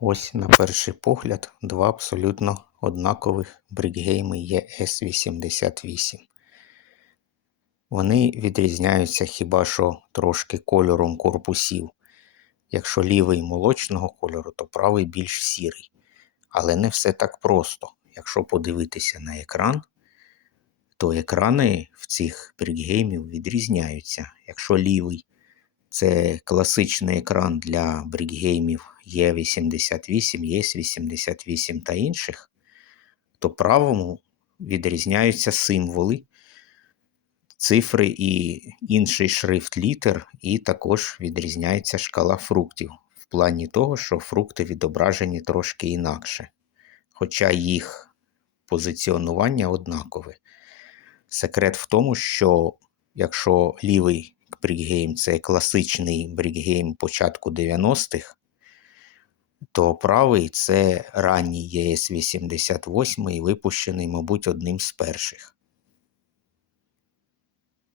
Ось на перший погляд два абсолютно однакових брикгейми ЄС-88. Вони відрізняються хіба що трошки кольором корпусів. Якщо лівий молочного кольору, то правий більш сірий. Але не все так просто. Якщо подивитися на екран, то екрани в цих брикгеймів відрізняються. Якщо лівий це класичний екран для брикгеймів Е88, ЄС88 та інших, то правому відрізняються символи, цифри і інший шрифт літер, і також відрізняється шкала фруктів в плані того, що фрукти відображені трошки інакше. Хоча їх позиціонування однакове. Секрет в тому, що якщо лівий брікгейм це класичний брікгейм початку 90-х, то правий це ранній ЄС-88, випущений, мабуть, одним з перших.